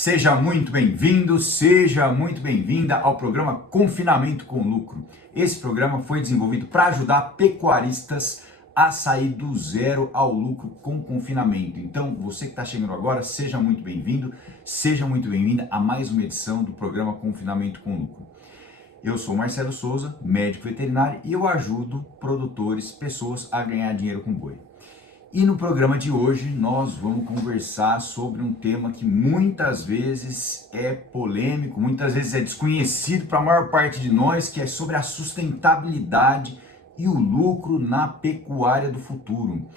Seja muito bem-vindo, seja muito bem-vinda ao programa Confinamento com Lucro. Esse programa foi desenvolvido para ajudar pecuaristas a sair do zero ao lucro com confinamento. Então, você que está chegando agora, seja muito bem-vindo, seja muito bem-vinda a mais uma edição do programa Confinamento com Lucro. Eu sou Marcelo Souza, médico veterinário, e eu ajudo produtores, pessoas a ganhar dinheiro com boi. E no programa de hoje nós vamos conversar sobre um tema que muitas vezes é polêmico, muitas vezes é desconhecido para a maior parte de nós, que é sobre a sustentabilidade e o lucro na pecuária do futuro.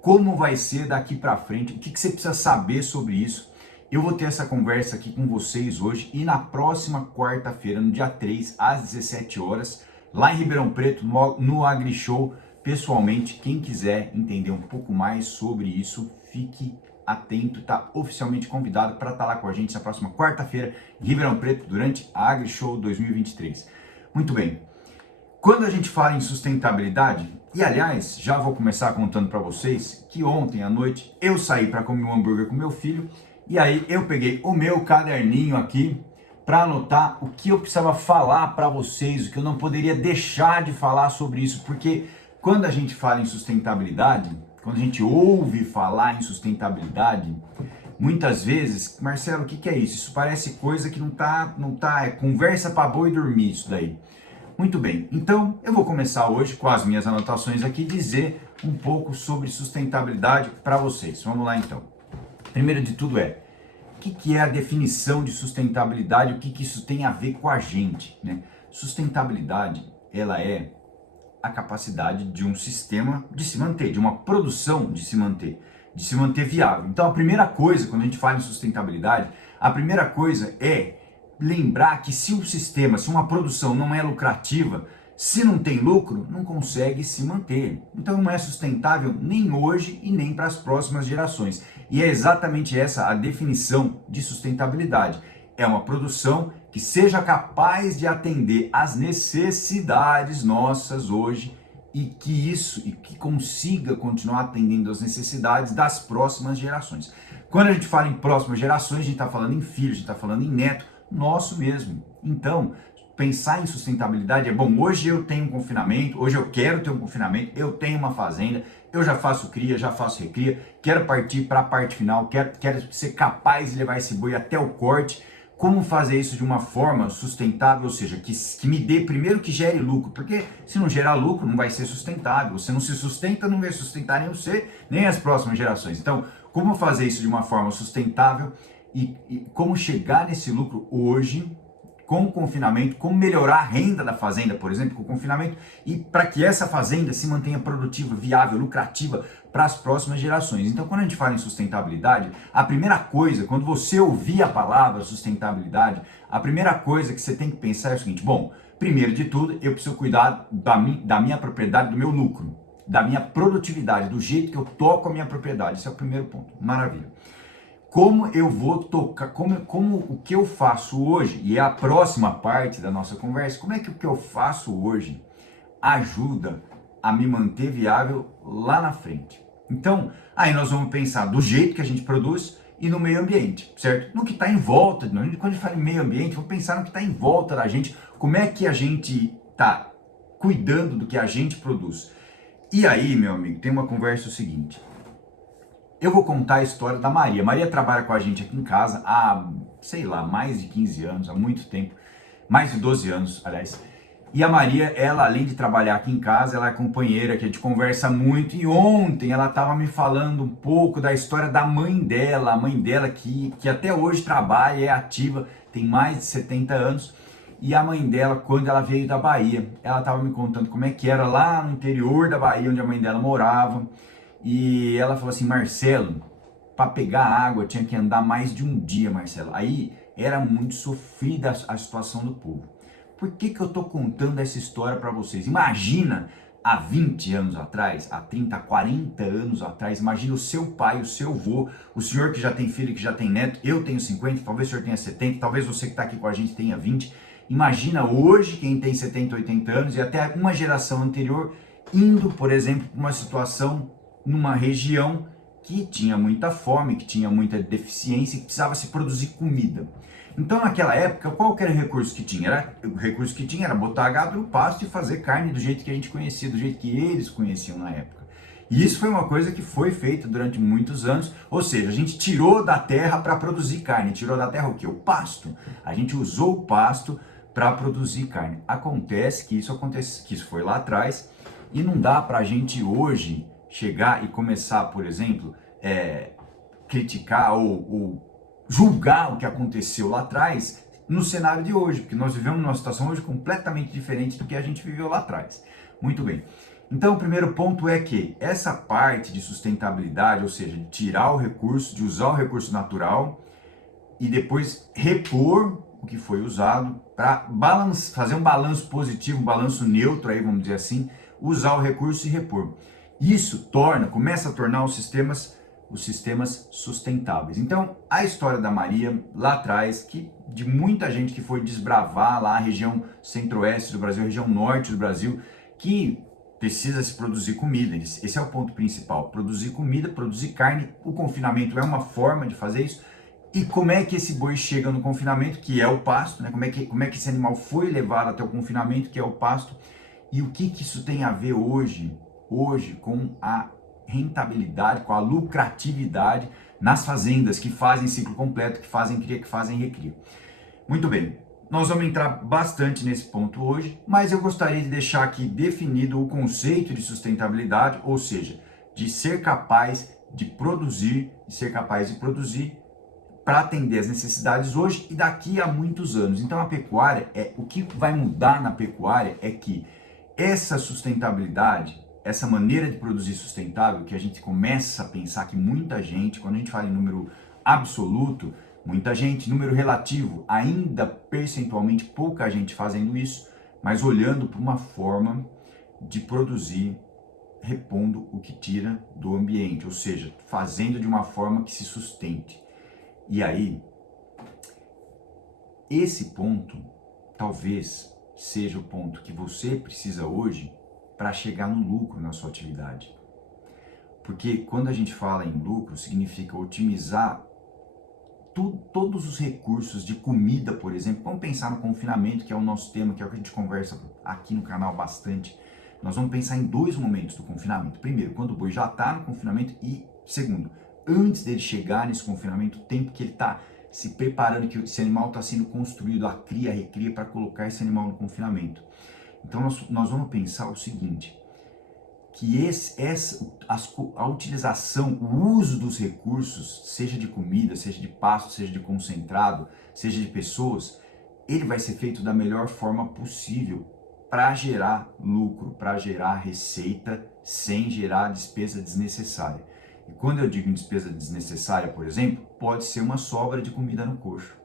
Como vai ser daqui para frente, o que você precisa saber sobre isso? Eu vou ter essa conversa aqui com vocês hoje e na próxima quarta-feira, no dia 3, às 17 horas, lá em Ribeirão Preto, no AgriShow. Pessoalmente, quem quiser entender um pouco mais sobre isso, fique atento, está oficialmente convidado para estar lá com a gente na próxima quarta-feira em Ribeirão Preto, durante a AgriShow 2023. Muito bem, quando a gente fala em sustentabilidade, e aliás, já vou começar contando para vocês que ontem à noite eu saí para comer um hambúrguer com meu filho, e aí eu peguei o meu caderninho aqui para anotar o que eu precisava falar para vocês, o que eu não poderia deixar de falar sobre isso, porque quando a gente fala em sustentabilidade, quando a gente ouve falar em sustentabilidade, muitas vezes, Marcelo, o que é isso? Isso parece coisa que não tá, é conversa para boi dormir isso daí. Muito bem, então eu vou começar hoje com as minhas anotações aqui, dizer um pouco sobre sustentabilidade para vocês. Vamos lá então. Primeiro de tudo o que é a definição de sustentabilidade, o que isso tem a ver com a gente, né? Sustentabilidade, ela é a capacidade de um sistema de se manter, de uma produção de se manter viável. Então a primeira coisa, quando a gente fala em sustentabilidade, a primeira coisa é lembrar que se um sistema, se uma produção não é lucrativa, se não tem lucro, não consegue se manter. Então não é sustentável nem hoje e nem para as próximas gerações. E é exatamente essa a definição de sustentabilidade. É uma produção que seja capaz de atender às necessidades nossas hoje e que consiga continuar atendendo às necessidades das próximas gerações. Quando a gente fala em próximas gerações, a gente está falando em filhos, a gente está falando em neto, nosso mesmo. Então, pensar em sustentabilidade é bom. Hoje eu tenho um confinamento, hoje eu quero ter um confinamento, eu tenho uma fazenda, eu já faço cria, já faço recria, quero partir para a parte final, quero ser capaz de levar esse boi até o corte. Como fazer isso de uma forma sustentável, ou seja, que me dê primeiro que gere lucro, porque se não gerar lucro não vai ser sustentável, você não se sustenta, não vai sustentar nem você, nem as próximas gerações. Então, como fazer isso de uma forma sustentável e como chegar nesse lucro hoje, com o confinamento, como melhorar a renda da fazenda, por exemplo, com o confinamento, e para que essa fazenda se mantenha produtiva, viável, lucrativa para as próximas gerações. Então, quando a gente fala em sustentabilidade, a primeira coisa, quando você ouvir a palavra sustentabilidade, a primeira coisa que você tem que pensar é o seguinte: bom, primeiro de tudo, eu preciso cuidar da minha propriedade, do meu lucro, da minha produtividade, do jeito que eu toco a minha propriedade. Esse é o primeiro ponto. Maravilha. Como eu vou tocar, como o que eu faço hoje, e é a próxima parte da nossa conversa, como é que o que eu faço hoje ajuda a me manter viável lá na frente? Então, aí nós vamos pensar do jeito que a gente produz e no meio ambiente, certo? No que está em volta, quando a gente fala em meio ambiente, vamos pensar no que está em volta da gente, como é que a gente está cuidando do que a gente produz. E aí, meu amigo, tem uma conversa o seguinte: eu vou contar a história da Maria. Maria trabalha com a gente aqui em casa há, sei lá, mais de 15 anos, há muito tempo, mais de 12 anos, aliás. E a Maria, ela, além de trabalhar aqui em casa, ela é companheira, que a gente conversa muito. E ontem ela estava me falando um pouco da história da mãe dela, a mãe dela que até hoje trabalha, é ativa, tem mais de 70 anos. E a mãe dela, quando ela veio da Bahia, ela estava me contando como é que era lá no interior da Bahia, onde a mãe dela morava. E ela falou assim: Marcelo, para pegar água tinha que andar mais de um dia, Marcelo. Aí era muito sofrida a situação do povo. Por que eu tô contando essa história para vocês? Imagina há 20 anos atrás, há 30, 40 anos atrás, imagina o seu pai, o seu avô, o senhor que já tem filho, que já tem neto, eu tenho 50, talvez o senhor tenha 70, talvez você que está aqui com a gente tenha 20. Imagina hoje quem tem 70, 80 anos e até uma geração anterior indo, por exemplo, para uma situação numa região que tinha muita fome, que tinha muita deficiência e que precisava se produzir comida. Então, naquela época, qual que era o recurso que tinha? O recurso que tinha era botar gado no pasto e fazer carne do jeito que a gente conhecia, do jeito que eles conheciam na época. E isso foi uma coisa que foi feita durante muitos anos, ou seja, a gente tirou da terra para produzir carne. Tirou da terra o quê? O pasto. A gente usou o pasto para produzir carne. Acontece que isso foi lá atrás e não dá para a gente hoje chegar e começar, por exemplo, criticar ou julgar o que aconteceu lá atrás no cenário de hoje, porque nós vivemos numa situação hoje completamente diferente do que a gente viveu lá atrás. Muito bem. Então, o primeiro ponto é que essa parte de sustentabilidade, ou seja, de tirar o recurso, de usar o recurso natural e depois repor o que foi usado para fazer um balanço positivo, um balanço neutro, aí vamos dizer assim, usar o recurso e repor. Isso começa a tornar os sistemas sustentáveis. Então, a história da Maria, lá atrás, de muita gente que foi desbravar lá a região centro-oeste do Brasil, a região norte do Brasil, que precisa se produzir comida. Esse é o ponto principal, produzir comida, produzir carne. O confinamento é uma forma de fazer isso. E como é que esse boi chega no confinamento, que é o pasto, né? Como é que esse animal foi levado até o confinamento, que é o pasto, e o que isso tem a ver hoje com a rentabilidade, com a lucratividade nas fazendas que fazem ciclo completo, que fazem cria, que fazem recria. Muito bem, nós vamos entrar bastante nesse ponto hoje, mas eu gostaria de deixar aqui definido o conceito de sustentabilidade, ou seja, de ser capaz de produzir, para atender as necessidades hoje e daqui a muitos anos. Então a pecuária, o que vai mudar na pecuária é que essa sustentabilidade, essa maneira de produzir sustentável, que a gente começa a pensar que muita gente, quando a gente fala em número absoluto, muita gente, número relativo, ainda percentualmente pouca gente fazendo isso, mas olhando para uma forma de produzir repondo o que tira do ambiente, ou seja, fazendo de uma forma que se sustente. E aí, esse ponto talvez seja o ponto que você precisa hoje para chegar no lucro na sua atividade. Porque quando a gente fala em lucro, significa otimizar todos os recursos de comida, por exemplo. Vamos pensar no confinamento, que é o nosso tema, que é o que a gente conversa aqui no canal bastante. Nós vamos pensar em dois momentos do confinamento. Primeiro, quando o boi já está no confinamento e, segundo, antes dele chegar nesse confinamento, o tempo que ele está se preparando, que esse animal está sendo construído, a cria, a recria, para colocar esse animal no confinamento. Então nós vamos pensar o seguinte, que a utilização, o uso dos recursos, seja de comida, seja de pasto, seja de concentrado, seja de pessoas, ele vai ser feito da melhor forma possível para gerar lucro, para gerar receita, sem gerar despesa desnecessária. E quando eu digo em despesa desnecessária, por exemplo, pode ser uma sobra de comida no coxo.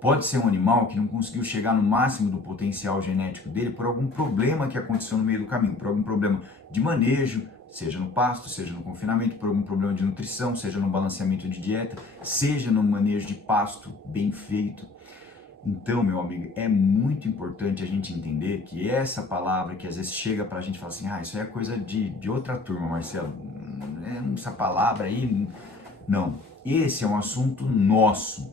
Pode ser um animal que não conseguiu chegar no máximo do potencial genético dele por algum problema que aconteceu no meio do caminho, por algum problema de manejo, seja no pasto, seja no confinamento, por algum problema de nutrição, seja no balanceamento de dieta, seja no manejo de pasto bem feito. Então, meu amigo, é muito importante a gente entender que essa palavra que às vezes chega pra gente e fala assim, isso aí é coisa de outra turma, Marcelo, essa palavra aí, não. Esse é um assunto nosso,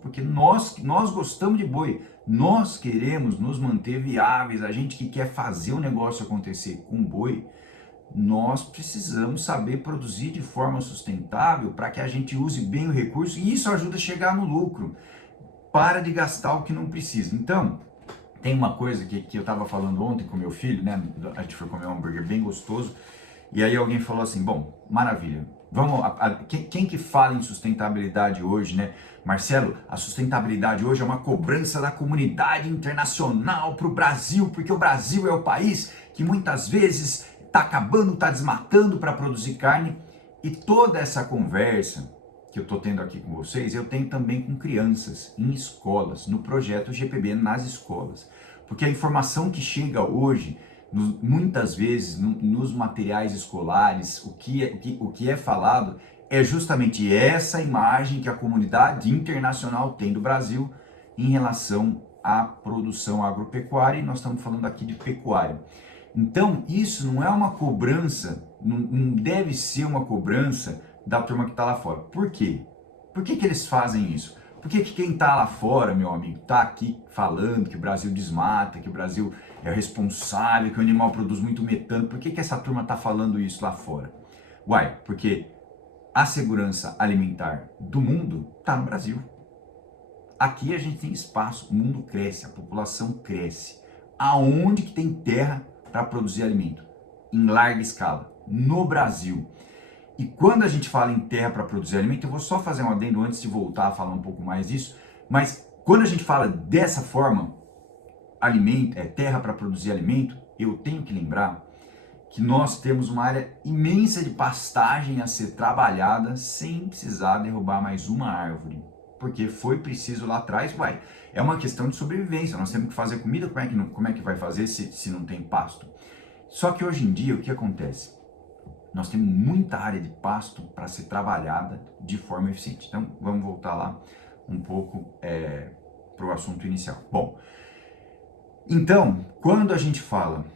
porque nós gostamos de boi, nós queremos nos manter viáveis, a gente que quer fazer o negócio acontecer com boi, nós precisamos saber produzir de forma sustentável para que a gente use bem o recurso e isso ajuda a chegar no lucro. Para de gastar o que não precisa. Então, tem uma coisa que eu estava falando ontem com meu filho, né? A gente foi comer um hambúrguer bem gostoso, e aí alguém falou assim, bom, maravilha, quem que fala em sustentabilidade hoje, né? Marcelo, a sustentabilidade hoje é uma cobrança da comunidade internacional para o Brasil, porque o Brasil é o país que muitas vezes está acabando, está desmatando para produzir carne, e toda essa conversa que eu estou tendo aqui com vocês, eu tenho também com crianças, em escolas, no projeto GPB nas escolas. Porque a informação que chega hoje, muitas vezes nos materiais escolares, o que é falado é justamente essa imagem que a comunidade internacional tem do Brasil em relação à produção agropecuária, e nós estamos falando aqui de pecuária. Então, isso não é uma cobrança, não deve ser uma cobrança da turma que está lá fora. Por quê? Por que eles fazem isso? Por que quem está lá fora, meu amigo, está aqui falando que o Brasil desmata, que o Brasil é responsável, que o animal produz muito metano? Por que essa turma está falando isso lá fora? Uai, porque a segurança alimentar do mundo está no Brasil. Aqui a gente tem espaço, o mundo cresce, a população cresce. Aonde que tem terra para produzir alimento? Em larga escala, no Brasil. E quando a gente fala em terra para produzir alimento, eu vou só fazer um adendo antes de voltar a falar um pouco mais disso, mas quando a gente fala dessa forma, alimento, terra para produzir alimento, eu tenho que lembrar que nós temos uma área imensa de pastagem a ser trabalhada sem precisar derrubar mais uma árvore. Porque foi preciso lá atrás, é uma questão de sobrevivência, nós temos que fazer comida, como é que vai fazer se não tem pasto? Só que hoje em dia, o que acontece? Nós temos muita área de pasto para ser trabalhada de forma eficiente. Então, vamos voltar lá um pouco para o assunto inicial. Bom, então, quando a gente fala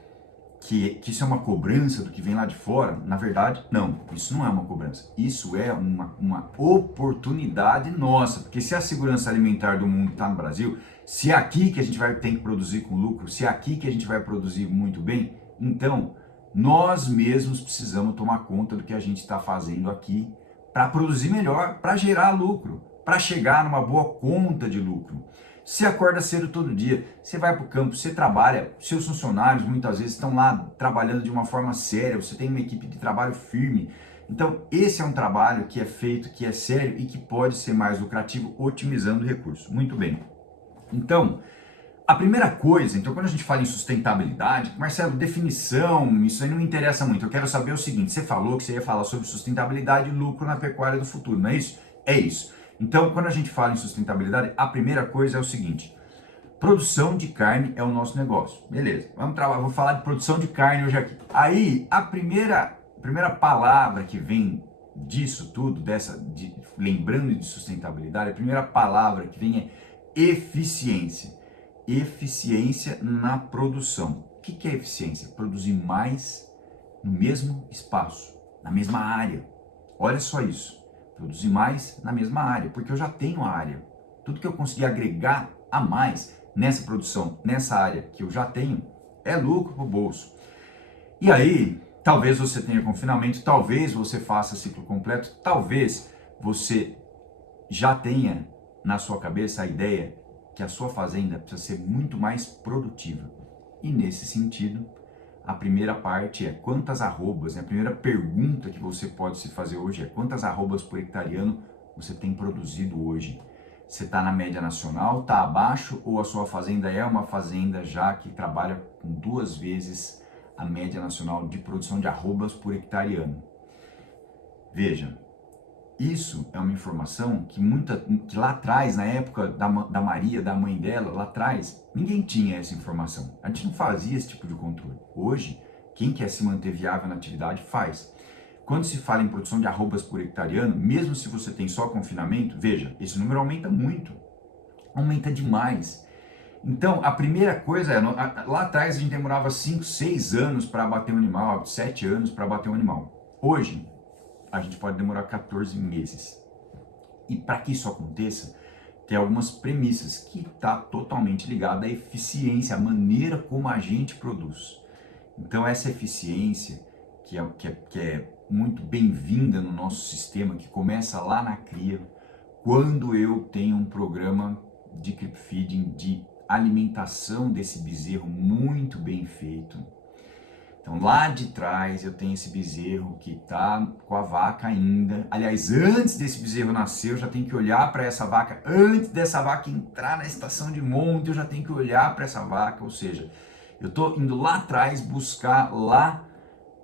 que isso é uma cobrança do que vem lá de fora, na verdade, não, isso não é uma cobrança. Isso é uma oportunidade nossa, porque se a segurança alimentar do mundo está no Brasil, se é aqui que a gente vai ter que produzir com lucro, se é aqui que a gente vai produzir muito bem, então nós mesmos precisamos tomar conta do que a gente está fazendo aqui para produzir melhor, para gerar lucro, para chegar numa boa conta de lucro. Você acorda cedo todo dia, você vai para o campo, você trabalha, seus funcionários muitas vezes estão lá trabalhando de uma forma séria, você tem uma equipe de trabalho firme. Então, esse é um trabalho que é feito, que é sério e que pode ser mais lucrativo, otimizando o recurso. Muito bem. Então, a primeira coisa, então quando a gente fala em sustentabilidade, Marcelo, definição, isso aí não me interessa muito. Eu quero saber o seguinte, você falou que você ia falar sobre sustentabilidade e lucro na pecuária do futuro, não é isso? É isso. Então, quando a gente fala em sustentabilidade, a primeira coisa é o seguinte, produção de carne é o nosso negócio. Beleza, vamos falar de produção de carne hoje aqui. Aí, a primeira palavra que vem disso tudo, lembrando de sustentabilidade, a primeira palavra que vem é eficiência. Eficiência na produção. O que é eficiência? Produzir mais no mesmo espaço, na mesma área. Olha só isso. Produzir mais na mesma área, porque eu já tenho a área. Tudo que eu conseguir agregar a mais nessa produção, nessa área que eu já tenho, é lucro para o bolso. E aí, talvez você tenha confinamento, talvez você faça ciclo completo, talvez você já tenha na sua cabeça a ideia que a sua fazenda precisa ser muito mais produtiva. E nesse sentido, a primeira parte é quantas arrobas, a primeira pergunta que você pode se fazer hoje é quantas arrobas por hectareano você tem produzido hoje? Você está na média nacional, está abaixo ou a sua fazenda é uma fazenda já que trabalha com 2 vezes a média nacional de produção de arrobas por hectareano? Veja, isso é uma informação que lá atrás, na época da Maria, da mãe dela, lá atrás, ninguém tinha essa informação. A gente não fazia esse tipo de controle. Hoje, quem quer se manter viável na atividade, faz. Quando se fala em produção de arrobas por hectareano, mesmo se você tem só confinamento, veja, esse número aumenta muito. Aumenta demais. Então, a primeira coisa é, lá atrás a gente demorava 5, 6 anos para abater um animal, 7 anos para abater um animal. Hoje, a gente pode demorar 14 meses. E para que isso aconteça, tem algumas premissas que está totalmente ligada à eficiência, à maneira como a gente produz. Então essa eficiência, que é muito bem-vinda no nosso sistema, que começa lá na cria, quando eu tenho um programa de creep feeding, de alimentação desse bezerro muito bem feito. Então lá de trás eu tenho esse bezerro que está com a vaca ainda. Aliás, antes desse bezerro nascer, eu já tenho que olhar para essa vaca. Antes dessa vaca entrar na estação de monte, eu já tenho que olhar para essa vaca. Ou seja, eu estou indo lá atrás buscar lá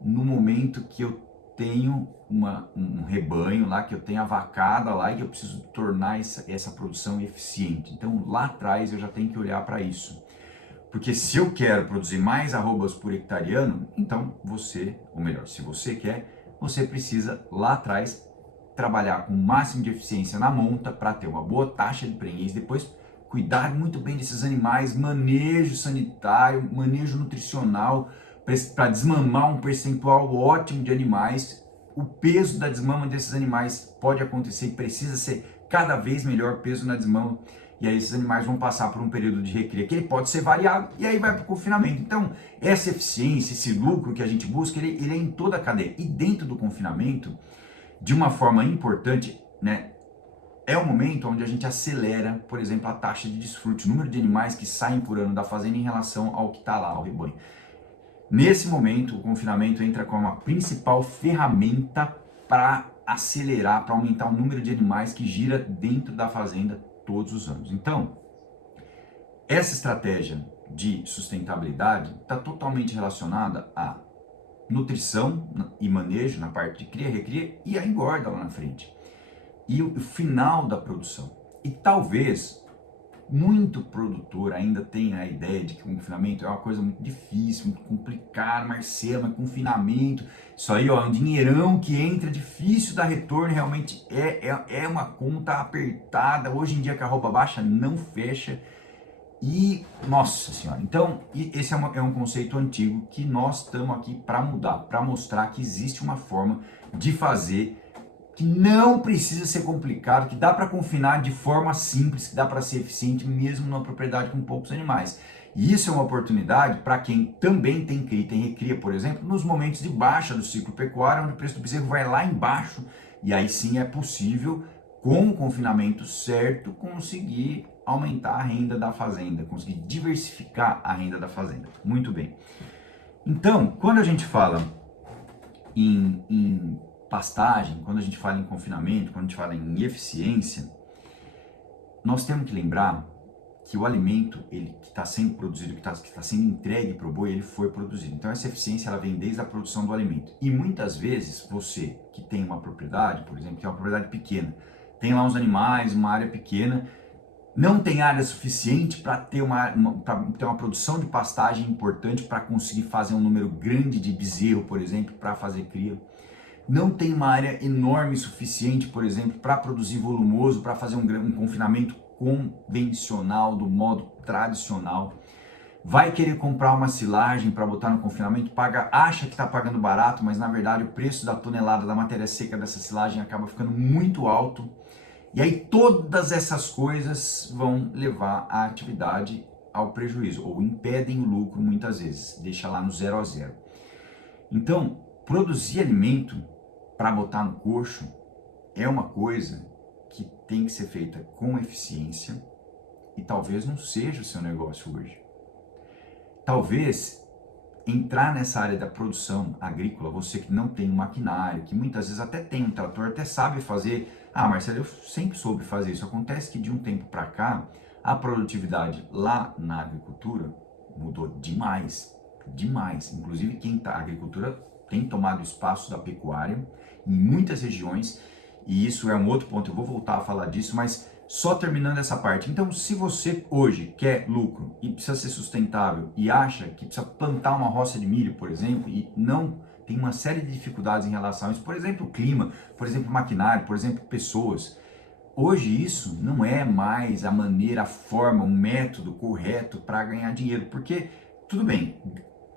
no momento que eu tenho um rebanho lá, que eu tenho a vacada lá e que eu preciso tornar essa produção eficiente. Então lá atrás eu já tenho que olhar para isso. Porque se eu quero produzir mais arrobas por hectareano, então você, ou melhor, se você quer, você precisa lá atrás trabalhar com o máximo de eficiência na monta para ter uma boa taxa de prenhez, depois cuidar muito bem desses animais, manejo sanitário, manejo nutricional, para desmamar um percentual ótimo de animais. O peso da desmama desses animais pode acontecer e precisa ser cada vez melhor o peso na desmama. E aí esses animais vão passar por um período de recria que ele pode ser variado e aí vai para o confinamento. Então, essa eficiência, esse lucro que a gente busca, ele é em toda a cadeia. E dentro do confinamento, de uma forma importante, né, é o momento onde a gente acelera, por exemplo, a taxa de desfrute, o número de animais que saem por ano da fazenda em relação ao que está lá, ao rebanho. Nesse momento, o confinamento entra como a principal ferramenta para acelerar, para aumentar o número de animais que gira dentro da fazenda todos os anos. Então, essa estratégia de sustentabilidade está totalmente relacionada à nutrição e manejo na parte de cria, recria e a engorda lá na frente. E o final da produção. E talvez muito produtor ainda tenha a ideia de que o confinamento é uma coisa muito difícil, muito complicada, Marcelo, mas confinamento, isso aí ó, é um dinheirão que entra, difícil dar retorno, realmente é uma conta apertada, hoje em dia que a roupa baixa não fecha, e nossa senhora, então esse é um conceito antigo que nós estamos aqui para mudar, para mostrar que existe uma forma de fazer que não precisa ser complicado, que dá para confinar de forma simples, que dá para ser eficiente mesmo numa propriedade com poucos animais. E isso é uma oportunidade para quem também tem cria, tem recria, por exemplo, nos momentos de baixa do ciclo pecuário, onde o preço do bezerro vai lá embaixo, e aí sim é possível, com o confinamento certo, conseguir aumentar a renda da fazenda, conseguir diversificar a renda da fazenda. Muito bem. Então, quando a gente fala em pastagem, quando a gente fala em confinamento, quando a gente fala em eficiência, nós temos que lembrar que o alimento ele que está sendo produzido, que está sendo entregue para o boi, ele foi produzido. Então essa eficiência ela vem desde a produção do alimento. E muitas vezes você que tem uma propriedade, por exemplo, que é uma propriedade pequena, tem lá uns animais, uma área pequena, não tem área suficiente para ter uma produção de pastagem importante para conseguir fazer um número grande de bezerro, por exemplo, para fazer cria. Não tem uma área enorme suficiente, por exemplo, para produzir volumoso, para fazer um confinamento convencional, do modo tradicional. Vai querer comprar uma silagem para botar no confinamento, acha que está pagando barato, mas na verdade o preço da tonelada da matéria seca dessa silagem acaba ficando muito alto. E aí todas essas coisas vão levar a atividade ao prejuízo, ou impedem o lucro muitas vezes, deixa lá no 0 a 0. Então, produzir alimento para botar no coxo é uma coisa que tem que ser feita com eficiência e talvez não seja o seu negócio hoje. Talvez entrar nessa área da produção agrícola, você que não tem um maquinário, que muitas vezes até tem um trator, até sabe fazer. Ah, Marcelo, eu sempre soube fazer isso. Acontece que de um tempo para cá, a produtividade lá na agricultura mudou demais, demais. Inclusive a agricultura tem tomado espaço da pecuária em muitas regiões, e isso é um outro ponto, eu vou voltar a falar disso, mas só terminando essa parte. Então, se você hoje quer lucro e precisa ser sustentável e acha que precisa plantar uma roça de milho, por exemplo, e não tem uma série de dificuldades em relação a isso, por exemplo, clima, por exemplo, maquinário, por exemplo, pessoas, hoje isso não é mais a maneira, a forma, o método correto para ganhar dinheiro, porque, tudo bem,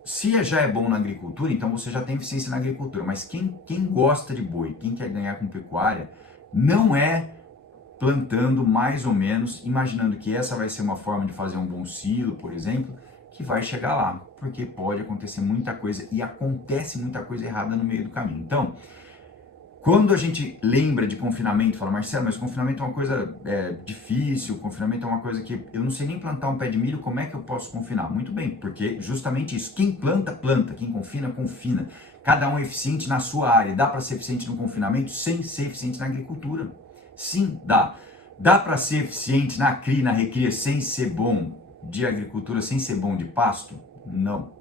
se já é bom na agricultura, então você já tem eficiência na agricultura, mas quem gosta de boi, quem quer ganhar com pecuária, não é plantando mais ou menos, imaginando que essa vai ser uma forma de fazer um bom silo, por exemplo, que vai chegar lá, porque pode acontecer muita coisa e acontece muita coisa errada no meio do caminho. Então, quando a gente lembra de confinamento, fala, Marcelo, mas confinamento é uma coisa difícil, confinamento é uma coisa que eu não sei nem plantar um pé de milho, como é que eu posso confinar? Muito bem, porque justamente isso, quem planta, planta, quem confina, confina. Cada um é eficiente na sua área, dá para ser eficiente no confinamento sem ser eficiente na agricultura. Sim, dá. Dá para ser eficiente na cria, na recria, sem ser bom de agricultura, sem ser bom de pasto? Não,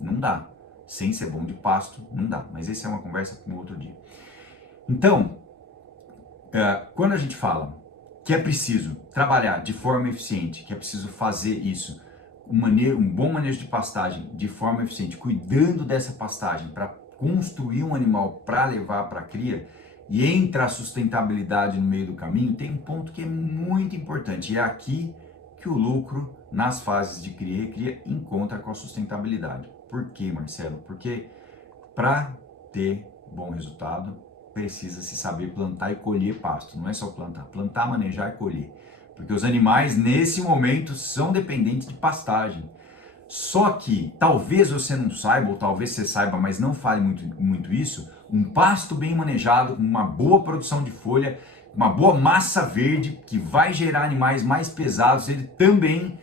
não dá. Sem ser bom de pasto, não dá. Mas essa é uma conversa para um outro dia. Então, quando a gente fala que é preciso trabalhar de forma eficiente, que é preciso fazer isso, um bom manejo de pastagem de forma eficiente, cuidando dessa pastagem para construir um animal para levar para a cria, e entra a sustentabilidade no meio do caminho, tem um ponto que é muito importante, e é aqui que o lucro nas fases de cria e recria encontra com a sustentabilidade. Por quê, Marcelo? Porque para ter bom resultado, precisa se saber plantar e colher pasto. Não é só plantar, manejar e colher. Porque os animais, nesse momento, são dependentes de pastagem. Só que, talvez você não saiba, ou talvez você saiba, mas não fale muito isso, um pasto bem manejado, uma boa produção de folha, uma boa massa verde, que vai gerar animais mais pesados, ele também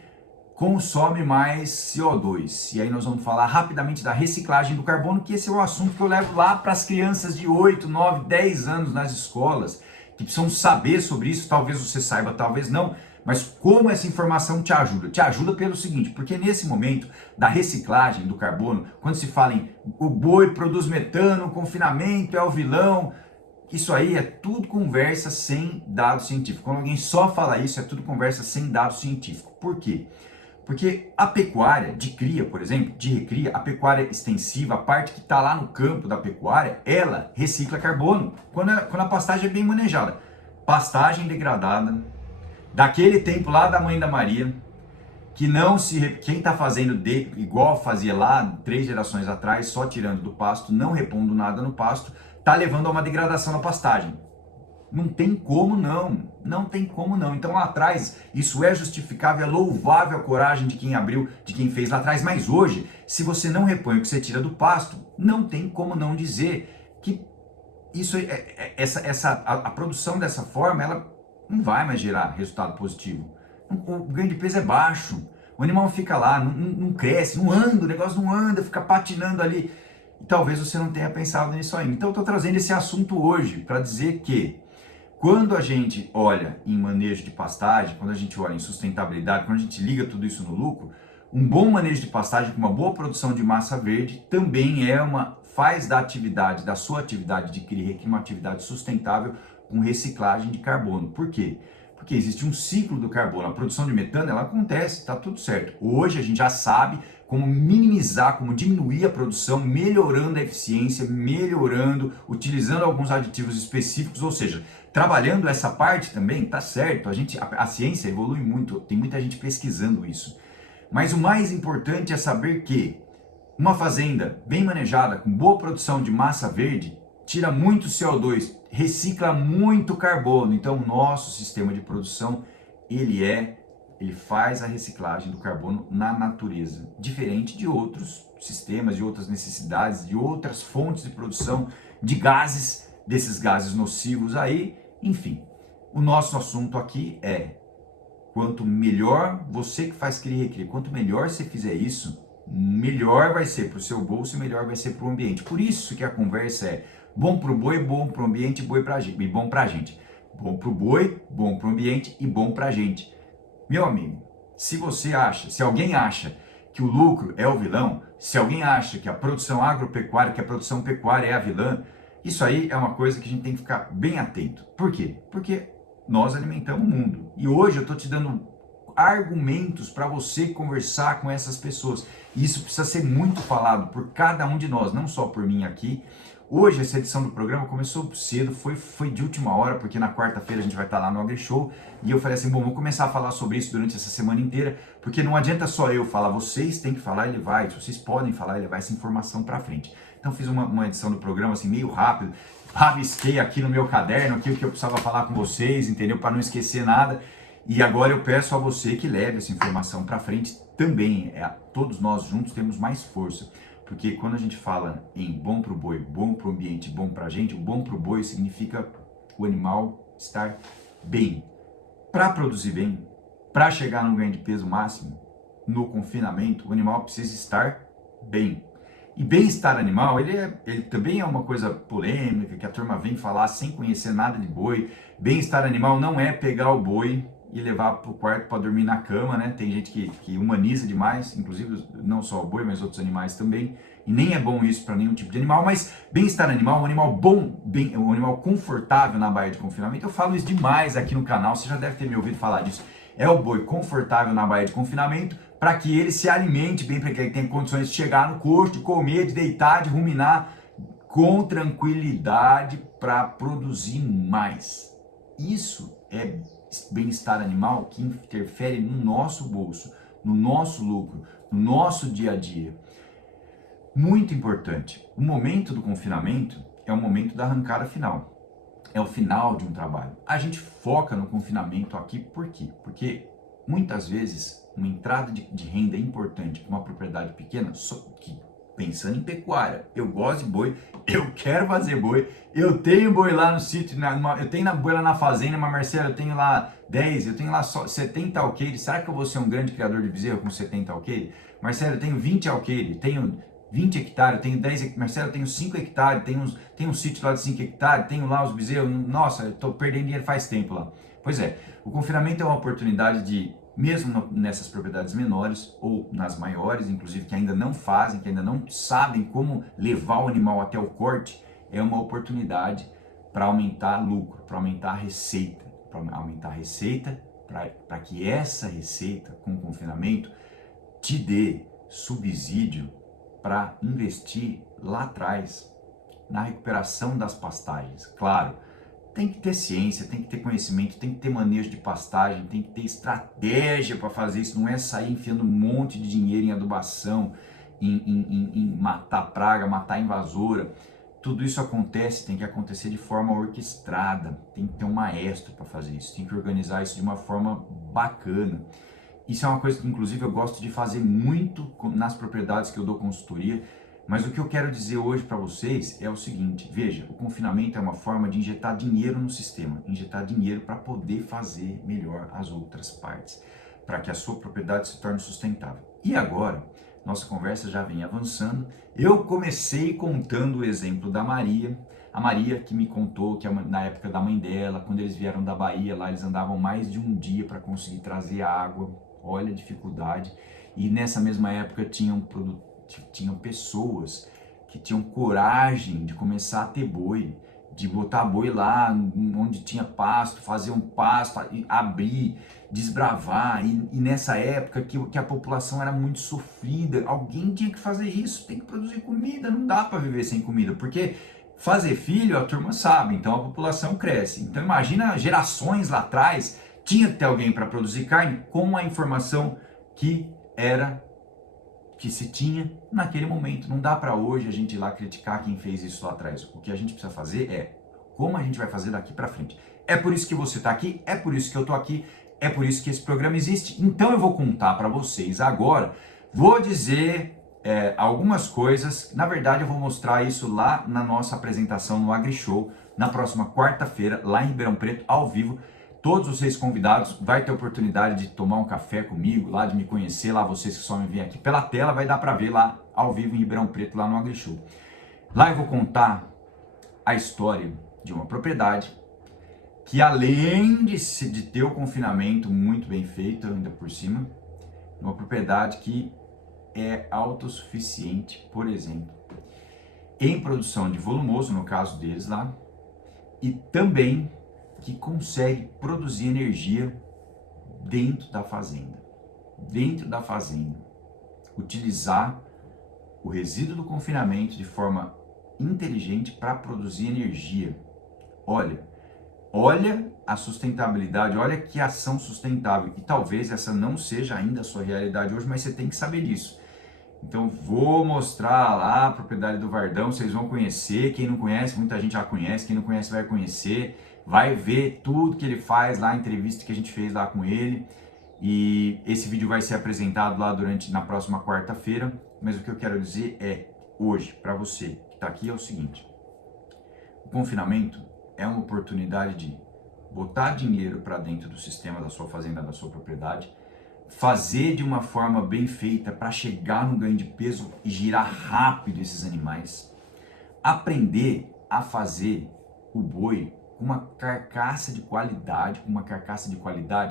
consome mais CO2. E aí nós vamos falar rapidamente da reciclagem do carbono, que esse é o assunto que eu levo lá para as crianças de 8, 9, 10 anos nas escolas, que precisam saber sobre isso. Talvez você saiba, talvez não, mas como essa informação te ajuda? Te ajuda pelo seguinte, porque nesse momento da reciclagem do carbono, quando se fala em o boi produz metano, o confinamento é o vilão, isso aí é tudo conversa sem dado científico. Quando alguém só fala isso, é tudo conversa sem dado científico. Por quê? Porque a pecuária de cria, por exemplo, de recria, a pecuária extensiva, a parte que está lá no campo da pecuária, ela recicla carbono quando a pastagem é bem manejada. Pastagem degradada, daquele tempo lá da Mãe da Maria, que não se... Quem está fazendo igual fazia lá 3 gerações atrás, só tirando do pasto, não repondo nada no pasto, está levando a uma degradação na pastagem. Não tem como não, não tem como não. Então lá atrás, isso é justificável, é louvável a coragem de quem abriu, de quem fez lá atrás. Mas hoje, se você não repõe o que você tira do pasto, não tem como não dizer que isso, a produção dessa forma, ela não vai mais gerar resultado positivo. O ganho de peso é baixo, o animal fica lá, não cresce, não anda, o negócio não anda, fica patinando ali. E talvez você não tenha pensado nisso ainda. Então eu estou trazendo esse assunto hoje para dizer que quando a gente olha em manejo de pastagem, quando a gente olha em sustentabilidade, quando a gente liga tudo isso no lucro, um bom manejo de pastagem com uma boa produção de massa verde também faz da sua atividade de cria uma atividade sustentável com reciclagem de carbono. Por quê? Porque existe um ciclo do carbono. A produção de metano, ela acontece, está tudo certo. Hoje a gente já sabe como minimizar, como diminuir a produção, melhorando a eficiência, utilizando alguns aditivos específicos, ou seja, trabalhando essa parte também, tá certo, a ciência evolui muito, tem muita gente pesquisando isso. Mas o mais importante é saber que uma fazenda bem manejada, com boa produção de massa verde, tira muito CO2, recicla muito carbono. Então o nosso sistema de produção, ele faz a reciclagem do carbono na natureza, diferente de outros sistemas, de outras necessidades, de outras fontes de produção de gases, desses gases nocivos aí. Enfim, o nosso assunto aqui é: quanto melhor você que faz cria e recria, quanto melhor você fizer isso, melhor vai ser para o seu bolso e melhor vai ser para o ambiente. Por isso que a conversa é bom para o boi, bom para o ambiente e bom para a gente. Bom para o boi, bom para o ambiente e bom para a gente. Meu amigo, se alguém acha que o lucro é o vilão, se alguém acha que a produção agropecuária, que a produção pecuária é a vilã, isso aí é uma coisa que a gente tem que ficar bem atento. Por quê? Porque nós alimentamos o mundo. E hoje eu estou te dando argumentos para você conversar com essas pessoas. E isso precisa ser muito falado por cada um de nós, não só por mim aqui. Hoje essa edição do programa começou cedo, foi de última hora, porque na quarta-feira a gente vai estar lá no AgriShow, e eu falei assim, bom, vou começar a falar sobre isso durante essa semana inteira, porque não adianta só eu falar, vocês têm que falar e levar isso, vocês podem falar e levar essa informação para frente. Então fiz uma edição do programa assim meio rápido, rabisquei aqui no meu caderno aqui o que eu precisava falar com vocês, entendeu? Para não esquecer nada. E agora eu peço a você que leve essa informação para frente também. Todos nós juntos temos mais força. Porque quando a gente fala em bom para o boi, bom para o ambiente, bom para a gente, o bom para o boi significa o animal estar bem. Para produzir bem, para chegar no ganho de peso máximo, no confinamento, o animal precisa estar bem. E bem-estar animal, ele também é uma coisa polêmica, que a turma vem falar sem conhecer nada de boi. Bem-estar animal não é pegar o boi e levar para o quarto para dormir na cama, né? Tem gente que humaniza demais, inclusive não só o boi, mas outros animais também. E nem é bom isso para nenhum tipo de animal, mas bem-estar animal, um animal bom, um animal confortável na baía de confinamento. Eu falo isso demais aqui no canal, você já deve ter me ouvido falar disso. É o boi confortável na baía de confinamento, para que ele se alimente bem, para que ele tenha condições de chegar no coxo, de comer, de deitar, de ruminar com tranquilidade para produzir mais. Isso é bem-estar animal que interfere no nosso bolso, no nosso lucro, no nosso dia a dia. Muito importante, o momento do confinamento é o momento da arrancada final, é o final de um trabalho. A gente foca no confinamento aqui por quê? Porque muitas vezes uma entrada de renda importante para uma propriedade pequena, só que pensando em pecuária, eu gosto de boi, eu quero fazer boi, eu tenho boi lá no sítio, eu tenho boi lá na fazenda, mas Marcelo, eu tenho lá 10, eu tenho lá só 70 alqueires, será que eu vou ser um grande criador de bezerro com 70 alqueires? Marcelo, eu tenho 20 alqueires, tenho 20 hectares, eu tenho 10 hectares, Marcelo, eu tenho 5 hectares, tenho um sítio lá de 5 hectares, tenho lá os bezerros, nossa, eu estou perdendo dinheiro faz tempo lá. Pois é, o confinamento é uma oportunidade de, mesmo nessas propriedades menores ou nas maiores, inclusive, que ainda não fazem, que ainda não sabem como levar o animal até o corte, é uma oportunidade para aumentar lucro, para aumentar a receita, para que essa receita com o confinamento te dê subsídio para investir lá atrás, na recuperação das pastagens. Claro, tem que ter ciência, tem que ter conhecimento, tem que ter manejo de pastagem, tem que ter estratégia para fazer isso, não é sair enfiando um monte de dinheiro em adubação, em matar praga, matar invasora. Tudo isso acontece, tem que acontecer de forma orquestrada, tem que ter um maestro para fazer isso, tem que organizar isso de uma forma bacana. Isso é uma coisa que, inclusive, eu gosto de fazer muito nas propriedades que eu dou consultoria, mas o que eu quero dizer hoje para vocês é o seguinte, veja, o confinamento é uma forma de injetar dinheiro no sistema, injetar dinheiro para poder fazer melhor as outras partes, para que a sua propriedade se torne sustentável. E agora, nossa conversa já vem avançando, eu comecei contando o exemplo da Maria, a Maria que me contou que na época da mãe dela, quando eles vieram da Bahia, lá eles andavam mais de um dia para conseguir trazer água. Olha a dificuldade. E nessa mesma época tinham pessoas que tinham coragem de começar a ter boi, de botar boi lá onde tinha pasto, fazer um pasto, abrir, desbravar. E nessa época que a população era muito sofrida, alguém tinha que fazer isso, tem que produzir comida, não dá para viver sem comida, porque fazer filho a turma sabe, então a população cresce. Então imagina gerações lá atrás, tinha que ter alguém para produzir carne com a informação que se tinha naquele momento. Não dá para hoje a gente ir lá criticar quem fez isso lá atrás. O que a gente precisa fazer é como a gente vai fazer daqui para frente. É por isso que você está aqui, é por isso que eu estou aqui, é por isso que esse programa existe. Então eu vou contar para vocês agora, vou dizer algumas coisas. Na verdade eu vou mostrar isso lá na nossa apresentação no AgriShow, na próxima quarta-feira, lá em Ribeirão Preto, ao vivo. Todos vocês convidados, vai ter oportunidade de tomar um café comigo, lá de me conhecer, lá vocês que só me veem aqui pela tela, vai dar para ver lá ao vivo em Ribeirão Preto, lá no AgriShow. Lá eu vou contar a história de uma propriedade que, além de ter o confinamento muito bem feito, ainda por cima, uma propriedade que é autossuficiente, por exemplo, em produção de volumoso, no caso deles lá, e também que consegue produzir energia dentro da fazenda. Dentro da fazenda. Utilizar o resíduo do confinamento de forma inteligente para produzir energia. Olha a sustentabilidade, olha que ação sustentável. E talvez essa não seja ainda a sua realidade hoje, mas você tem que saber disso. Então vou mostrar lá a propriedade do Vardão, vocês vão conhecer. Quem não conhece, muita gente já conhece, quem não conhece vai conhecer. Vai ver tudo que ele faz lá, a entrevista que a gente fez lá com ele. E esse vídeo vai ser apresentado lá na próxima quarta-feira. Mas o que eu quero dizer hoje, para você que está aqui, é o seguinte. O confinamento é uma oportunidade de botar dinheiro para dentro do sistema da sua fazenda, da sua propriedade, fazer de uma forma bem feita para chegar no ganho de peso e girar rápido esses animais, aprender a fazer o boi com uma carcaça de qualidade,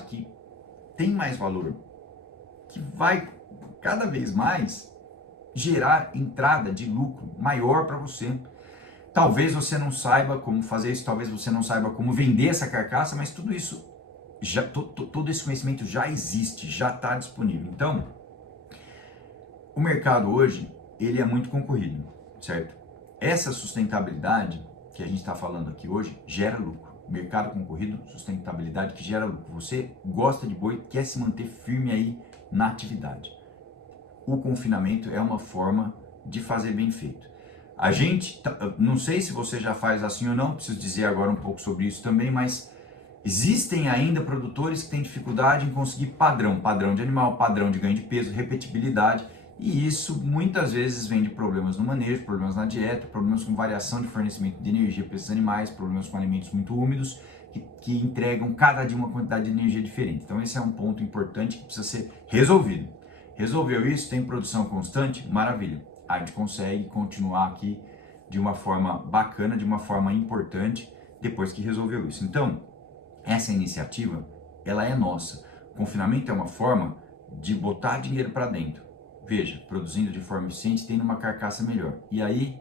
que tem mais valor, que vai cada vez mais gerar entrada de lucro maior para você. Talvez você não saiba como fazer isso, talvez você não saiba como vender essa carcaça, mas tudo isso, todo esse conhecimento já existe, já está disponível. Então, o mercado hoje, ele é muito concorrido, certo? Essa sustentabilidade que a gente está falando aqui hoje gera lucro. Mercado concorrido, sustentabilidade que gera lucro. Você gosta de boi, quer se manter firme aí na atividade. O confinamento é uma forma de fazer bem feito. A gente, não sei se você já faz assim ou não, preciso dizer agora um pouco sobre isso também, mas existem ainda produtores que têm dificuldade em conseguir padrão de animal, padrão de ganho de peso, repetibilidade, e isso muitas vezes vem de problemas no manejo, problemas na dieta, problemas com variação de fornecimento de energia para esses animais, problemas com alimentos muito úmidos, que entregam cada dia uma quantidade de energia diferente. Então esse é um ponto importante que precisa ser resolvido. Resolveu isso, tem produção constante? Maravilha. A gente consegue continuar aqui de uma forma bacana, de uma forma importante, depois que resolveu isso. Então, essa iniciativa, ela é nossa. O confinamento é uma forma de botar dinheiro para dentro. Veja, produzindo de forma eficiente, tendo uma carcaça melhor. E aí,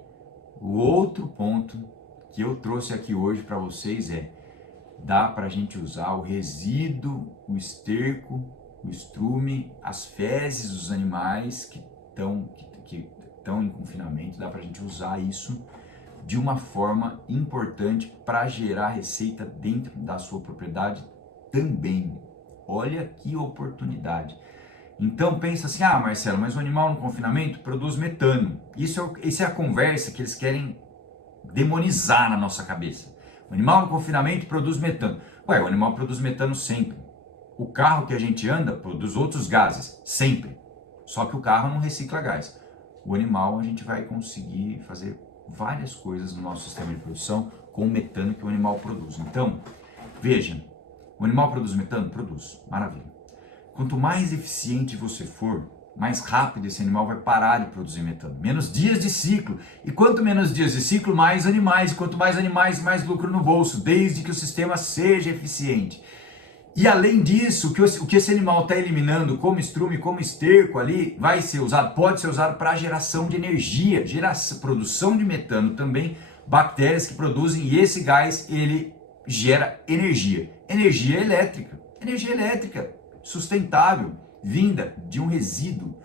o outro ponto que eu trouxe aqui hoje para vocês é: dá para a gente usar o resíduo, o esterco, o estrume, as fezes dos animais que estão em confinamento, dá para a gente usar isso de uma forma importante para gerar receita dentro da sua propriedade também. Olha que oportunidade. Então pensa assim: ah, Marcelo, mas o animal no confinamento produz metano. Isso é a conversa que eles querem demonizar na nossa cabeça. O animal no confinamento produz metano. Ué, o animal produz metano sempre. O carro que a gente anda produz outros gases, sempre. Só que o carro não recicla gás. O animal, a gente vai conseguir fazer várias coisas no nosso sistema de produção com o metano que o animal produz. Então, veja, o animal produz metano? Produz, maravilha. Quanto mais eficiente você for, mais rápido esse animal vai parar de produzir metano. Menos dias de ciclo. E quanto menos dias de ciclo, mais animais. E quanto mais animais, mais lucro no bolso, desde que o sistema seja eficiente. E além disso, o que esse animal está eliminando como estrume, como esterco ali, vai ser usado, pode ser usado para geração de energia, produção de metano também, bactérias que produzem, e esse gás, ele gera energia elétrica, sustentável, vinda de um resíduo,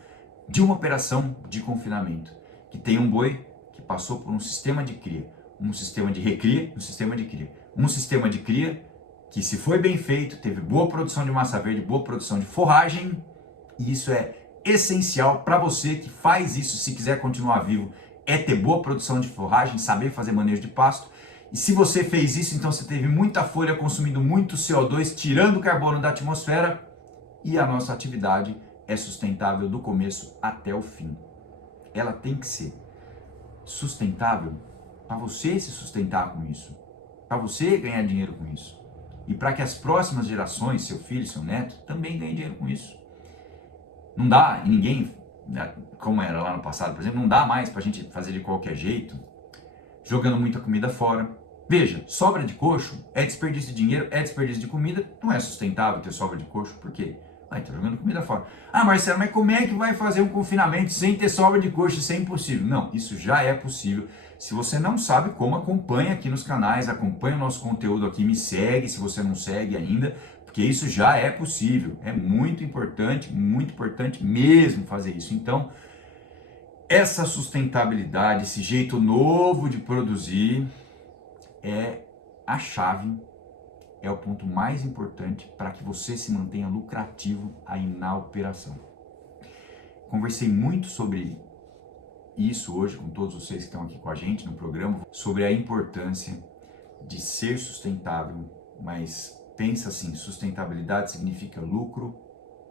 de uma operação de confinamento, que tem um boi que passou por um sistema de cria, um sistema de recria, um sistema de cria, um sistema de cria que, se foi bem feito, teve boa produção de massa verde, boa produção de forragem, e isso é essencial para você que faz isso, se quiser continuar vivo, é ter boa produção de forragem, saber fazer manejo de pasto. E se você fez isso, então você teve muita folha consumindo muito CO2, tirando carbono da atmosfera, e a nossa atividade é sustentável do começo até o fim. Ela tem que ser sustentável para você se sustentar com isso, para você ganhar dinheiro com isso, e para que as próximas gerações, seu filho, seu neto, também ganhem dinheiro com isso. Não dá, e ninguém, como era lá no passado, por exemplo, não dá mais para a gente fazer de qualquer jeito, jogando muita comida fora. Veja, sobra de coxo é desperdício de dinheiro, é desperdício de comida, não é sustentável ter sobra de coxo, por quê? Tá jogando comida fora. Ah, Marcelo, mas como é que vai fazer um confinamento sem ter sobra de coxo? Isso é impossível. Não, isso já é possível. Se você não sabe como, acompanha aqui nos canais, acompanha o nosso conteúdo aqui, me segue se você não segue ainda, porque isso já é possível. É muito importante mesmo fazer isso. Então, essa sustentabilidade, esse jeito novo de produzir é a chave, é o ponto mais importante para que você se mantenha lucrativo aí na operação. Conversei muito sobre isso hoje com todos vocês que estão aqui com a gente no programa, sobre a importância de ser sustentável, mas pensa assim, sustentabilidade significa lucro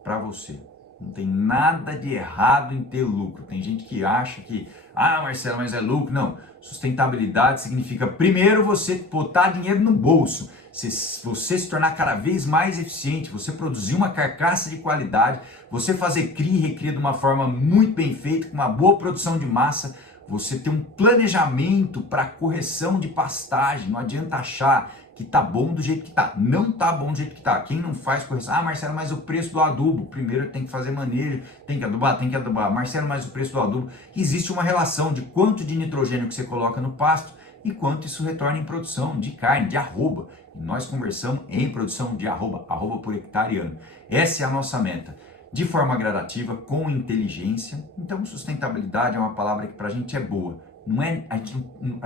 para você. Não tem nada de errado em ter lucro. Tem gente que acha que, ah, Marcelo, mas é lucro. Não, sustentabilidade significa primeiro você botar dinheiro no bolso, você se tornar cada vez mais eficiente, você produzir uma carcaça de qualidade, você fazer cria e recria de uma forma muito bem feita, com uma boa produção de massa, você ter um planejamento para correção de pastagem. Não adianta achar que tá bom do jeito que tá. Não tá bom do jeito que tá. Quem não faz correção, ah, Marcelo, mas o preço do adubo, primeiro tem que fazer manejo, tem que adubar. Marcelo, mas o preço do adubo, existe uma relação de quanto de nitrogênio que você coloca no pasto e quanto isso retorna em produção de carne, de arroba. E nós conversamos em produção de arroba por hectare ano. Essa é a nossa meta. De forma gradativa, com inteligência. Então, sustentabilidade é uma palavra que pra gente é boa. Não é, a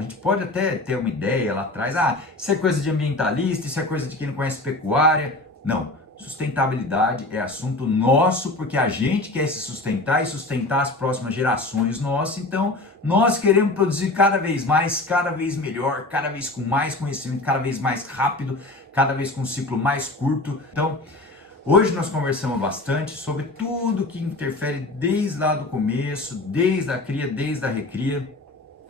gente pode até ter uma ideia lá atrás, ah, isso é coisa de ambientalista, isso é coisa de quem não conhece pecuária. Não, Sustentabilidade é assunto nosso, porque a gente quer se sustentar e sustentar as próximas gerações nossas. Então, nós queremos produzir cada vez mais, cada vez melhor, cada vez com mais conhecimento, cada vez mais rápido, cada vez com um ciclo mais curto. Então, hoje nós conversamos bastante sobre tudo que interfere desde lá do começo, desde a cria, desde a recria.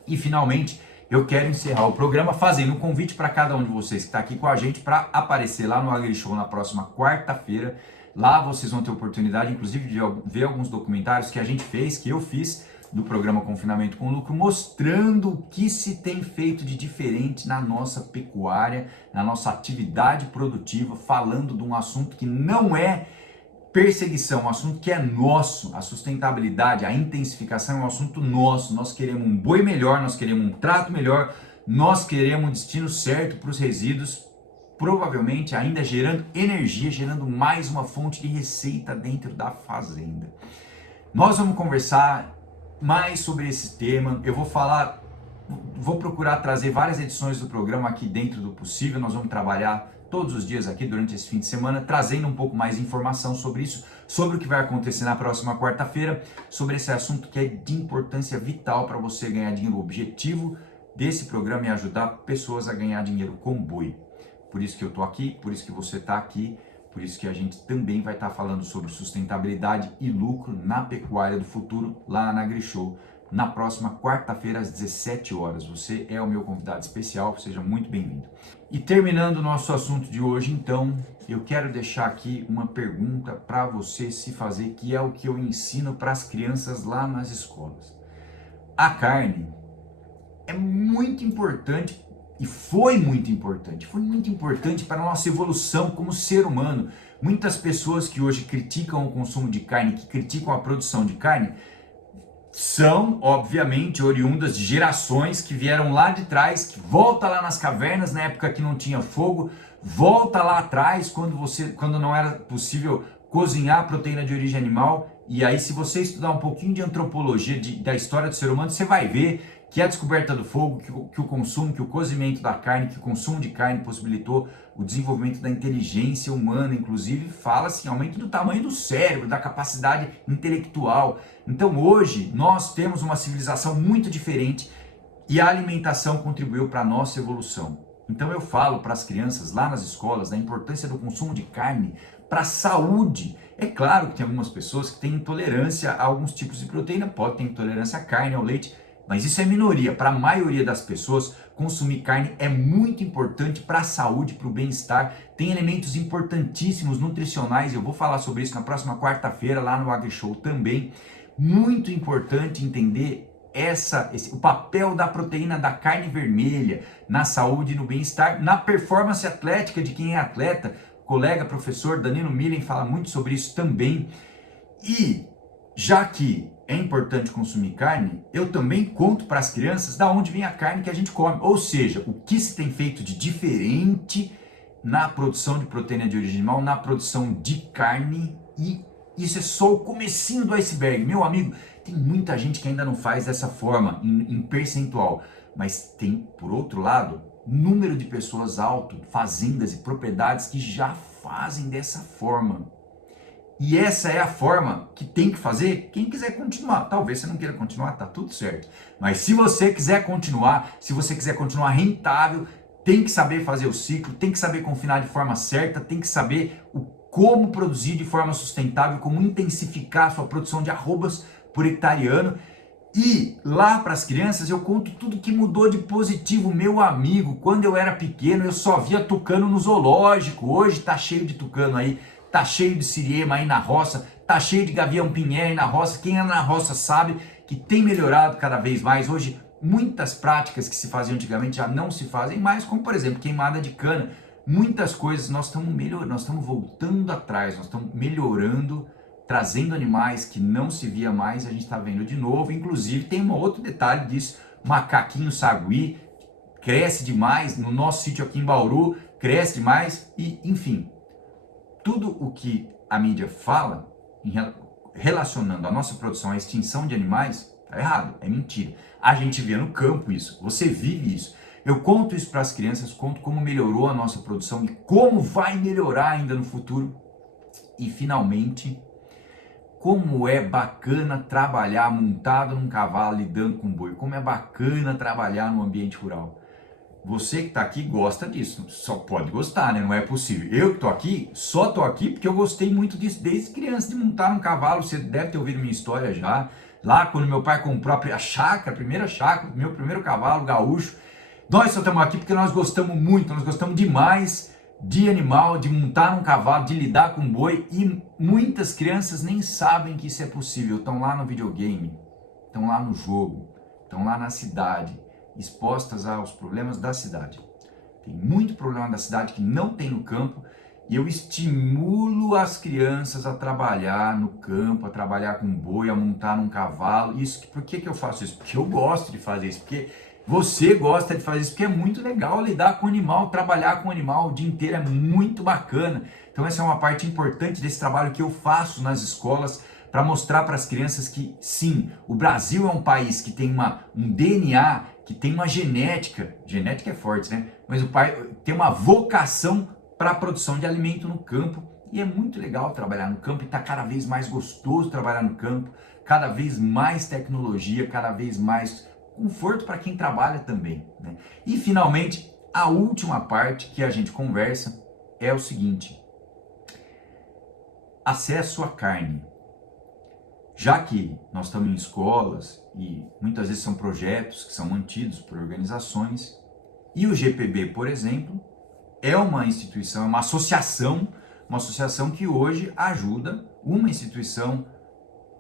E finalmente, eu quero encerrar o programa fazendo um convite para cada um de vocês que está aqui com a gente para aparecer lá no AgriShow na próxima quarta-feira. Lá vocês vão ter oportunidade, inclusive, de ver alguns documentários que a gente fez, que eu fiz, do programa Confinamento com Lucro, mostrando o que se tem feito de diferente na nossa pecuária, na nossa atividade produtiva, falando de um assunto que não é perseguição, um assunto que é nosso. A sustentabilidade, a intensificação é um assunto nosso. Nós queremos um boi melhor, nós queremos um trato melhor, nós queremos um destino certo para os resíduos, provavelmente ainda gerando energia, gerando mais uma fonte de receita dentro da fazenda. Nós vamos conversar mais sobre esse tema. Eu vou procurar trazer várias edições do programa aqui dentro do possível. Nós vamos trabalhar todos os dias aqui durante esse fim de semana, trazendo um pouco mais de informação sobre isso, sobre o que vai acontecer na próxima quarta-feira, sobre esse assunto que é de importância vital para você ganhar dinheiro. O objetivo desse programa é ajudar pessoas a ganhar dinheiro com boi. Por isso que eu estou aqui, por isso que você está aqui, por isso que a gente também vai estar falando sobre sustentabilidade e lucro na pecuária do futuro, lá na AgriShow, na próxima quarta-feira às 17 horas. Você é o meu convidado especial, seja muito bem-vindo. E terminando o nosso assunto de hoje, então, eu quero deixar aqui uma pergunta para você se fazer, que é o que eu ensino para as crianças lá nas escolas. A carne é muito importante e foi muito importante para a nossa evolução como ser humano. Muitas pessoas que hoje criticam o consumo de carne, que criticam a produção de carne, são, obviamente, oriundas de gerações que vieram lá de trás, que volta lá nas cavernas, na época que não tinha fogo, volta lá atrás, quando não era possível cozinhar proteína de origem animal. E aí, se você estudar um pouquinho de antropologia da história do ser humano, você vai ver que a descoberta do fogo, que o consumo, que o cozimento da carne, que o consumo de carne possibilitou o desenvolvimento da inteligência humana, inclusive fala-se em aumento do tamanho do cérebro, da capacidade intelectual. Então hoje nós temos uma civilização muito diferente e a alimentação contribuiu para a nossa evolução. Então eu falo para as crianças lá nas escolas da importância do consumo de carne para a saúde. É claro que tem algumas pessoas que têm intolerância a alguns tipos de proteína, pode ter intolerância à carne, ao leite, mas isso é minoria. Para a maioria das pessoas, consumir carne é muito importante para a saúde, para o bem-estar. Tem elementos importantíssimos nutricionais, eu vou falar sobre isso na próxima quarta-feira lá no AgriShow também. Muito importante entender o papel da proteína da carne vermelha na saúde e no bem-estar, na performance atlética de quem é atleta. O colega professor Danilo Millen fala muito sobre isso também. E já que é importante consumir carne, eu também conto para as crianças da onde vem a carne que a gente come. Ou seja, o que se tem feito de diferente na produção de proteína de origem animal, na produção de carne. E isso é só o comecinho do iceberg. Meu amigo, tem muita gente que ainda não faz dessa forma, em percentual. Mas tem, por outro lado, número de pessoas alto, fazendas e propriedades que já fazem dessa forma. E essa é a forma que tem que fazer quem quiser continuar. Talvez você não queira continuar, tá tudo certo. Mas se você quiser continuar, se você quiser continuar rentável, tem que saber fazer o ciclo, tem que saber confinar de forma certa, tem que saber como produzir de forma sustentável, como intensificar a sua produção de arrobas por hectare ano. E lá para as crianças eu conto tudo que mudou de positivo. Meu amigo, quando eu era pequeno eu só via tucano no zoológico. Hoje tá cheio de tucano aí. Tá cheio de siriema aí na roça, tá cheio de gavião-pinhé aí na roça. Quem é na roça sabe que tem melhorado cada vez mais. Hoje, muitas práticas que se faziam antigamente já não se fazem mais, como por exemplo, queimada de cana. Muitas coisas nós estamos melhorando, nós estamos voltando atrás, nós estamos melhorando, trazendo animais que não se via mais, a gente está vendo de novo. Inclusive tem um outro detalhe disso, macaquinho sagui, cresce demais, no nosso sítio aqui em Bauru, cresce demais e enfim. Tudo o que a mídia fala relacionando a nossa produção à extinção de animais, tá errado, é mentira. A gente vê no campo isso, você vive isso. Eu conto isso para as crianças, conto como melhorou a nossa produção e como vai melhorar ainda no futuro. E finalmente, como é bacana trabalhar montado num cavalo lidando com boi, como é bacana trabalhar no ambiente rural. Você que está aqui gosta disso, só pode gostar, né? Não é possível. Eu que estou aqui, só estou aqui porque eu gostei muito disso desde criança, de montar num cavalo. Você deve ter ouvido minha história já. Lá quando meu pai comprou a primeira chácara, meu primeiro cavalo gaúcho. Nós só estamos aqui porque nós gostamos muito, nós gostamos demais de animal, de montar num cavalo, de lidar com boi. E muitas crianças nem sabem que isso é possível. Estão lá no videogame, estão lá no jogo, estão lá na cidade, expostas aos problemas da cidade. Tem muito problema da cidade que não tem no campo, e eu estimulo as crianças a trabalhar no campo, a trabalhar com boi, a montar num cavalo. Isso, por que eu faço isso? Porque eu gosto de fazer isso, porque você gosta de fazer isso, porque é muito legal lidar com o animal, trabalhar com o animal o dia inteiro, é muito bacana. Então essa é uma parte importante desse trabalho que eu faço nas escolas, para mostrar para as crianças que sim, o Brasil é um país que tem um DNA, que tem uma genética é forte, né? Mas o pai tem uma vocação para a produção de alimento no campo, e é muito legal trabalhar no campo, e está cada vez mais gostoso trabalhar no campo, cada vez mais tecnologia, cada vez mais conforto para quem trabalha também, né? E finalmente, a última parte que a gente conversa é o seguinte: acesso à carne. Já que nós estamos em escolas e muitas vezes são projetos que são mantidos por organizações, e o GPB, por exemplo, é uma instituição, é uma associação que hoje ajuda uma instituição.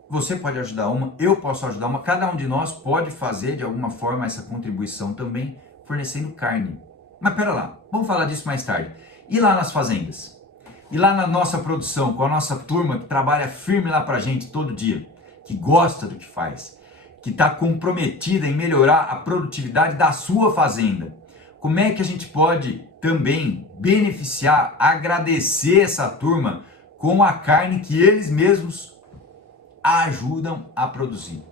Você pode ajudar uma, eu posso ajudar uma, cada um de nós pode fazer de alguma forma essa contribuição também, fornecendo carne. Mas pera lá, vamos falar disso mais tarde. E lá nas fazendas? E lá na nossa produção, com a nossa turma que trabalha firme lá pra gente todo dia, que gosta do que faz, que está comprometida em melhorar a produtividade da sua fazenda. Como é que a gente pode também beneficiar, agradecer essa turma com a carne que eles mesmos ajudam a produzir?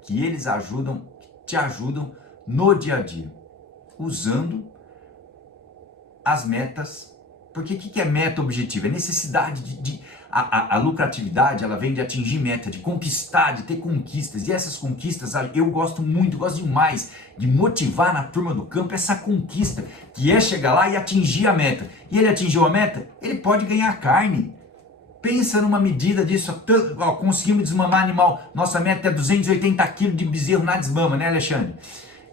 Que eles te ajudam no dia a dia, usando as metas. Porque o que é meta objetiva? É necessidade a lucratividade, ela vem de atingir meta, de conquistar, de ter conquistas. E essas conquistas, eu gosto muito, gosto demais de motivar na turma do campo essa conquista, que é chegar lá e atingir a meta. E ele atingiu a meta, ele pode ganhar carne. Pensa numa medida disso, conseguimos desmamar animal. Nossa meta é 280 quilos de bezerro na desmama, né, Alexandre?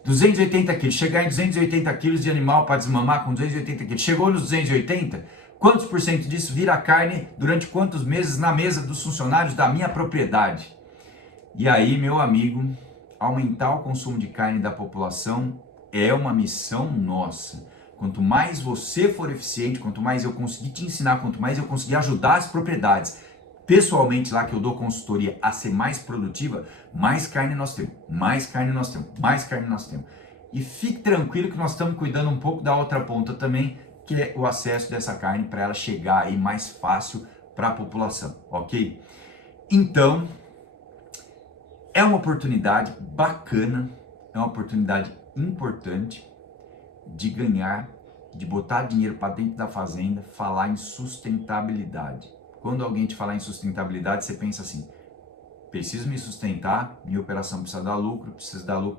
280 quilos, chegar em 280 quilos de animal para desmamar com 280 quilos. Chegou nos 280, quantos por cento disso vira carne durante quantos meses na mesa dos funcionários da minha propriedade? E aí, meu amigo, aumentar o consumo de carne da população é uma missão nossa. Quanto mais você for eficiente, quanto mais eu conseguir te ensinar, quanto mais eu conseguir ajudar as propriedades, pessoalmente lá que eu dou consultoria, a ser mais produtiva, mais carne nós temos, mais carne nós temos, mais carne nós temos. E fique tranquilo que nós estamos cuidando um pouco da outra ponta também, que é o acesso dessa carne para ela chegar aí mais fácil para a população, ok? Então, é uma oportunidade bacana, é uma oportunidade importante de ganhar, de botar dinheiro para dentro da fazenda, falar em sustentabilidade. Quando alguém te falar em sustentabilidade, você pensa assim: preciso me sustentar, minha operação precisa dar lucro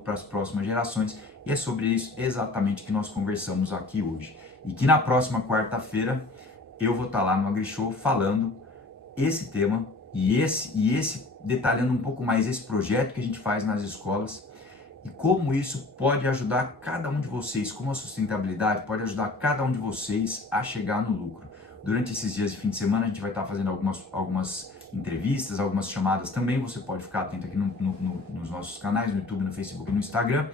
para as próximas gerações. E é sobre isso exatamente que nós conversamos aqui hoje. E que na próxima quarta-feira eu vou estar lá no AgriShow falando esse tema e esse detalhando um pouco mais esse projeto que a gente faz nas escolas e como isso pode ajudar cada um de vocês, como a sustentabilidade pode ajudar cada um de vocês a chegar no lucro. Durante esses dias de fim de semana a gente vai estar fazendo algumas entrevistas, algumas chamadas também. Você pode ficar atento aqui nos nossos canais, no YouTube, no Facebook e no Instagram.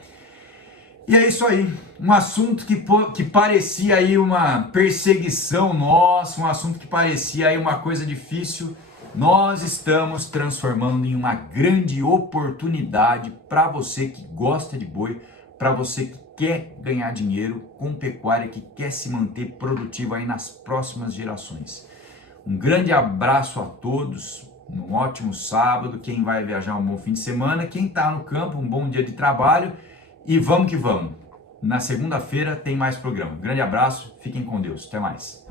E é isso aí, um assunto que parecia aí uma perseguição nossa, um assunto que parecia aí uma coisa difícil, nós estamos transformando em uma grande oportunidade para você que gosta de boi, para você que quer ganhar dinheiro com pecuária, que quer se manter produtivo aí nas próximas gerações. Um grande abraço a todos, um ótimo sábado, quem vai viajar um bom fim de semana, quem está no campo, um bom dia de trabalho e vamos que vamos. Na segunda-feira tem mais programa. Um grande abraço, fiquem com Deus, até mais.